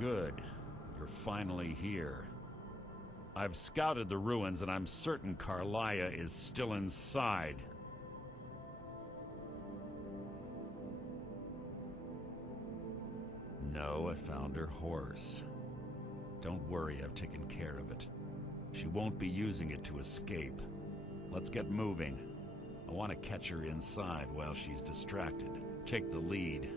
Good. You're finally here. I've scouted the ruins and I'm certain Carlia is still inside. No, I found her horse. Don't worry, I've taken care of it. She won't be using it to escape. Let's get moving. I want to catch her inside while she's distracted. Take the lead.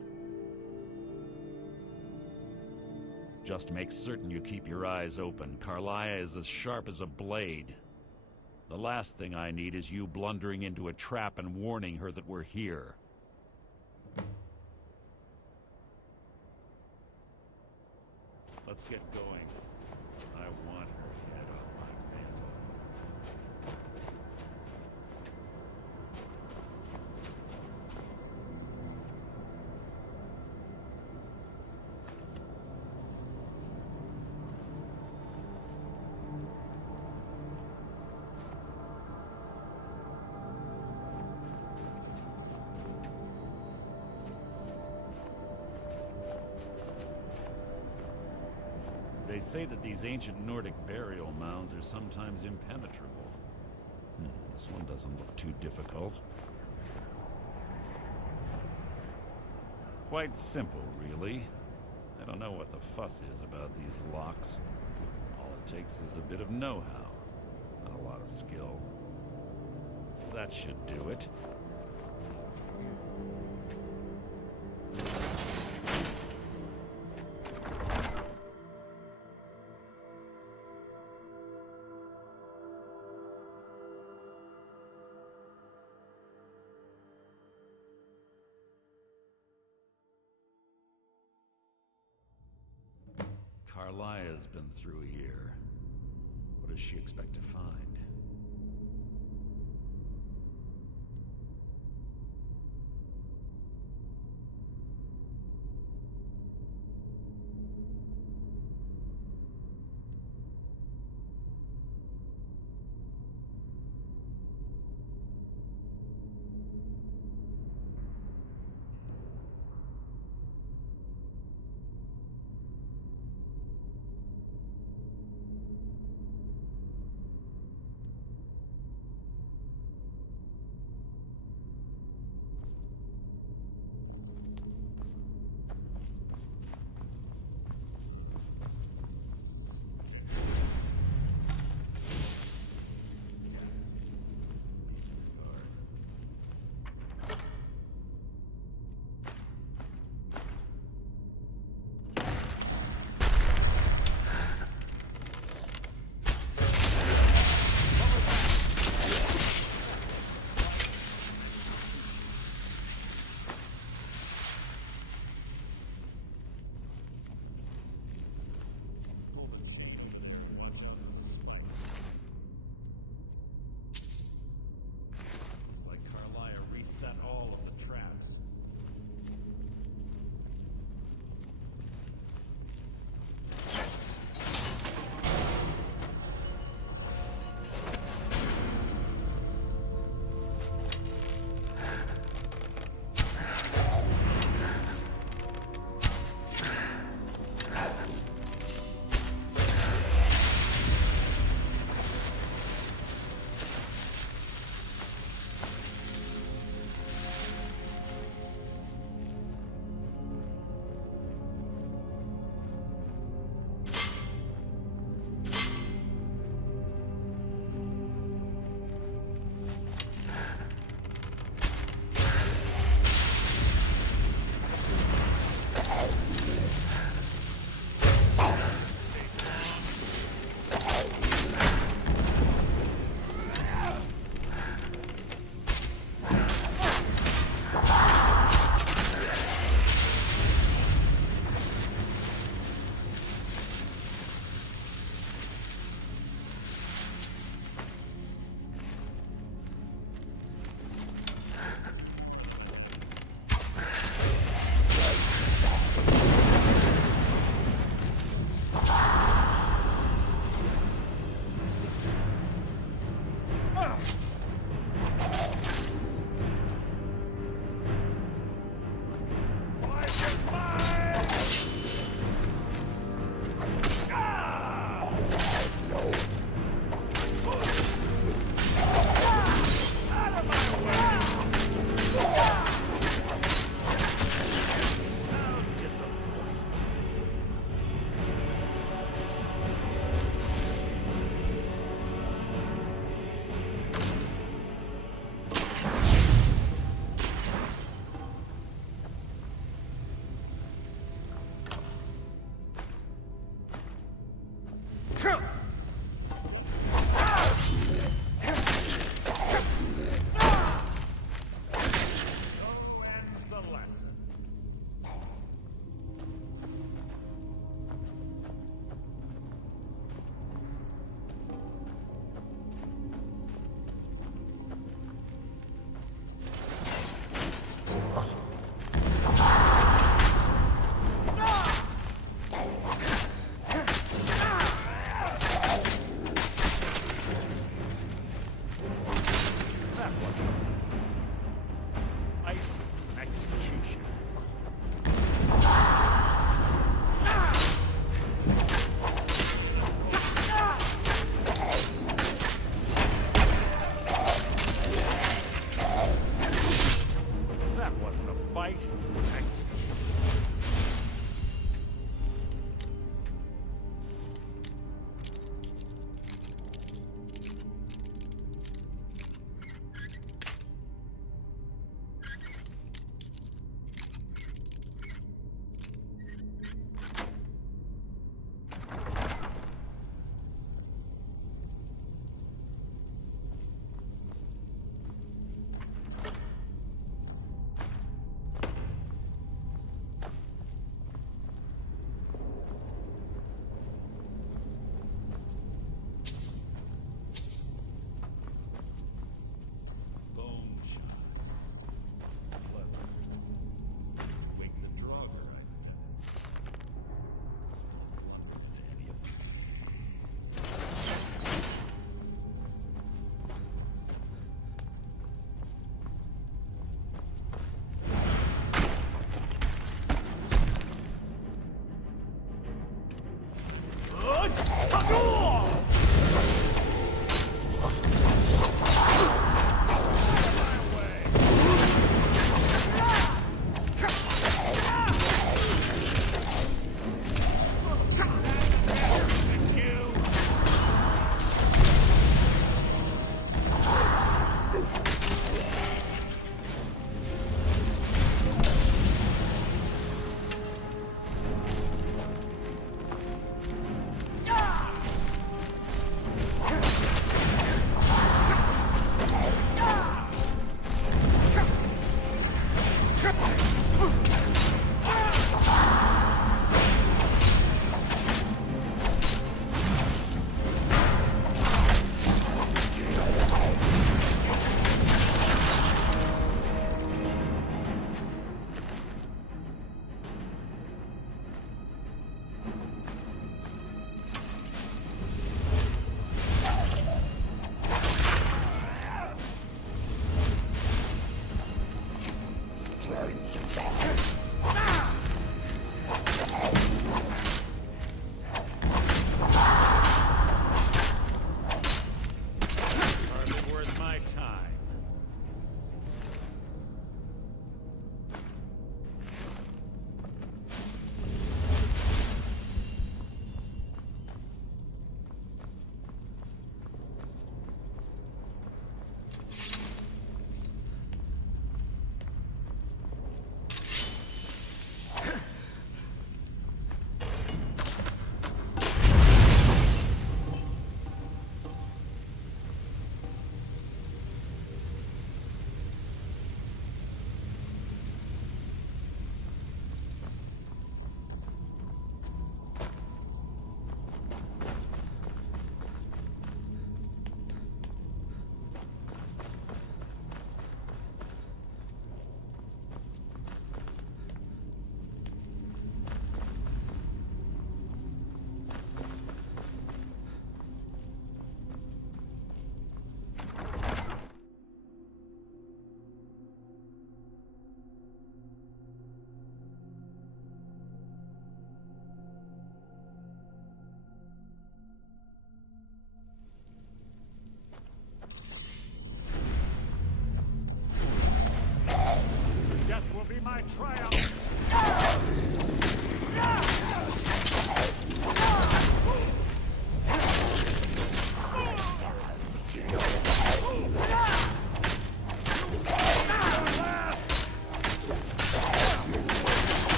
Just make certain you keep your eyes open. Carlia is as sharp as a blade. The last thing I need is you blundering into a trap and warning her that we're here. Let's get going. I want her head on my mantle. They say that these ancient Nordic burial mounds are sometimes impenetrable. This one doesn't look too difficult. Quite simple, really. I don't know what the fuss is about these locks. All it takes is a bit of know-how, not a lot of skill. That should do it. Carlia's been through here. What does she expect to find?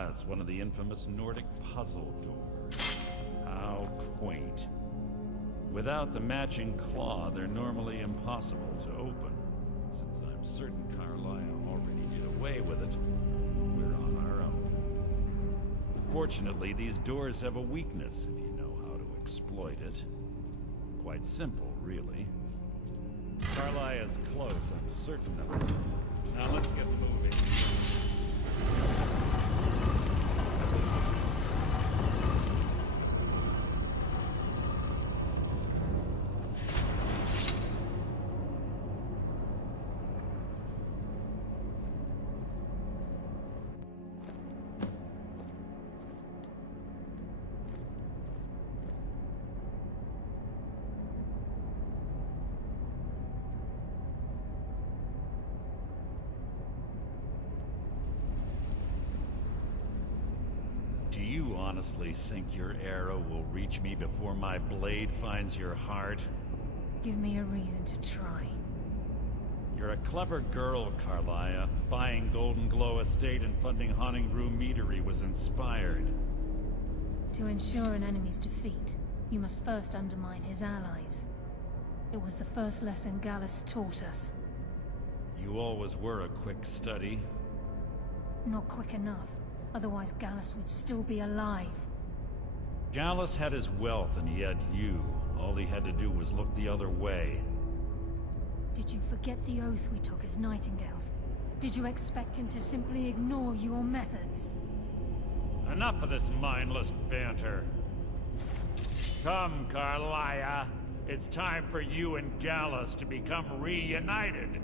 Ah, it's one of the infamous Nordic puzzle doors. How quaint. Without the matching claw, they're normally impossible to open. Since I'm certain Carlisle already did away with it, we're on our own. Fortunately, these doors have a weakness if you know how to exploit it. Quite simple, really. Carlisle is close, I'm certain of it. Now let's get moving. Do you honestly think your arrow will reach me before my blade finds your heart? Give me a reason to try. You're a clever girl, Carlisle. Buying Golden Glow Estate and funding Haunting Room Meadery was inspired. To ensure an enemy's defeat, you must first undermine his allies. It was the first lesson Gallus taught us. You always were a quick study. Not quick enough. Otherwise Gallus would still be alive. Gallus had his wealth and he had you. All he had to do was look the other way. Did you forget the oath we took as Nightingales? Did you expect him to simply ignore your methods? Enough of this mindless banter. Come, Carlisle. It's time for you and Gallus to become reunited.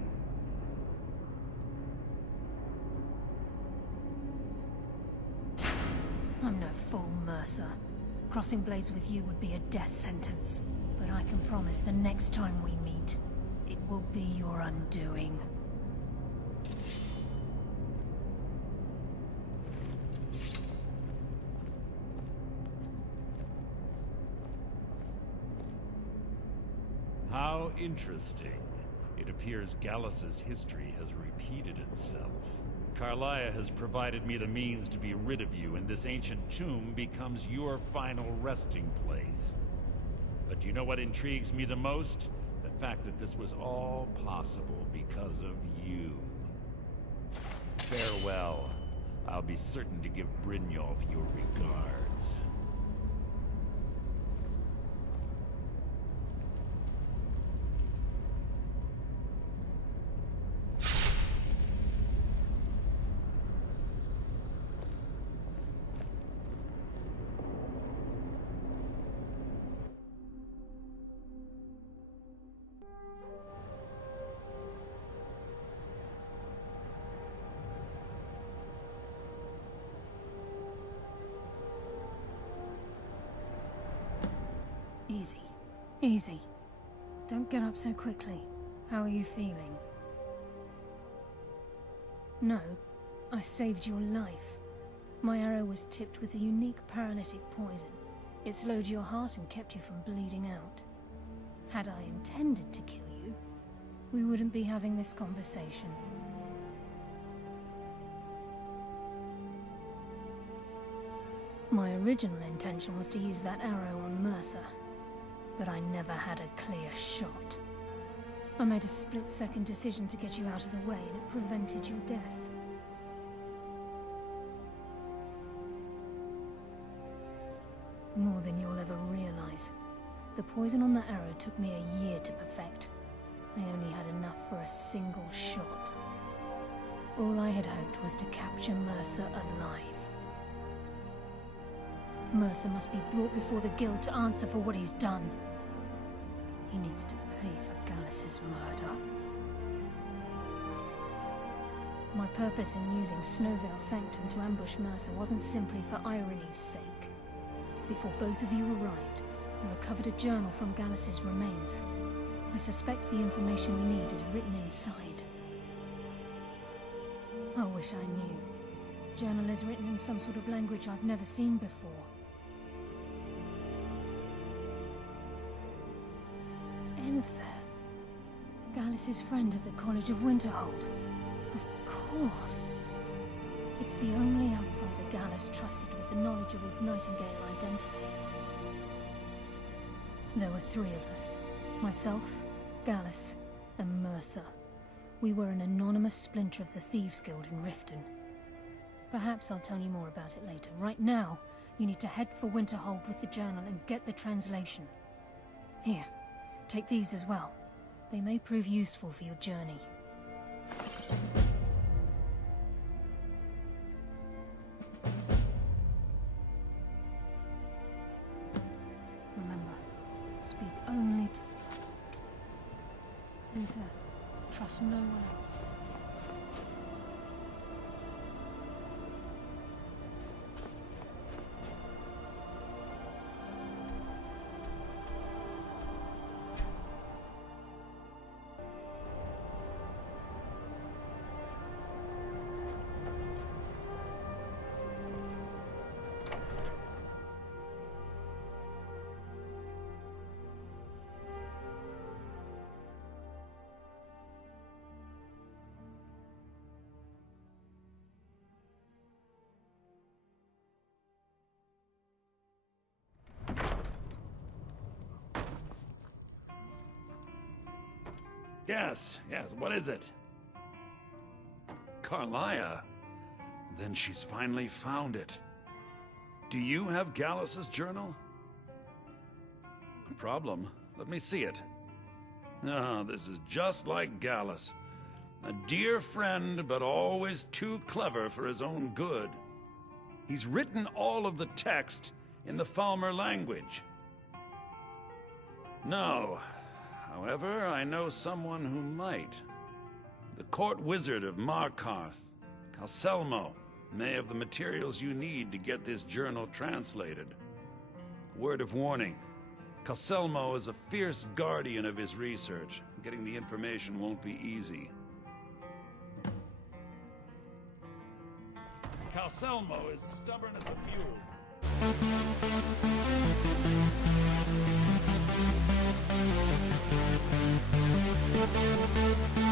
I'm no fool, Mercer. Crossing blades with you would be a death sentence. But I can promise the next time we meet, it will be your undoing. How interesting. It appears Gallus's history has repeated itself. Carlisle has provided me the means to be rid of you, and this ancient tomb becomes your final resting place. But do you know what intrigues me the most? The fact that this was all possible because of you. Farewell. I'll be certain to give Brynjolf your regards. Easy. Easy. Don't get up so quickly. How are you feeling? No, I saved your life. My arrow was tipped with a unique paralytic poison. It slowed your heart and kept you from bleeding out. Had I intended to kill you, we wouldn't be having this conversation. My original intention was to use that arrow on Mercer, but I never had a clear shot. I made a split-second decision to get you out of the way, and it prevented your death. More than you'll ever realize. The poison on that arrow took me a year to perfect. I only had enough for a single shot. All I had hoped was to capture Mercer alive. Mercer must be brought before the Guild to answer for what he's done. He needs to pay for Gallus's murder. My purpose in using Snowveil Sanctum to ambush Mercer wasn't simply for irony's sake. Before both of you arrived, I recovered a journal from Gallus's remains. I suspect the information we need is written inside. I wish I knew. The journal is written in some sort of language I've never seen before. Enther. Gallus's friend at the College of Winterhold. Of course. It's the only outsider Gallus trusted with the knowledge of his Nightingale identity. There were three of us. Myself, Gallus, and Mercer. We were an anonymous splinter of the Thieves Guild in Riften. Perhaps I'll tell you more about it later. Right now, you need to head for Winterhold with the journal and get the translation. Here, take these as well. They may prove useful for your journey. Remember, speak only to... Luther, trust no one else. Yes, what is it? Carlia? Then she's finally found it. Do you have Gallus's journal? No problem. Let me see it. Ah, this is just like Gallus. A dear friend, but always too clever for his own good. He's written all of the text in the Falmer language. No. However, I know someone who might. The court wizard of Markarth, Calselmo, may have the materials you need to get this journal translated. Word of warning, Calselmo is a fierce guardian of his research. Getting the information won't be easy. Calselmo is stubborn as a mule. Thank you.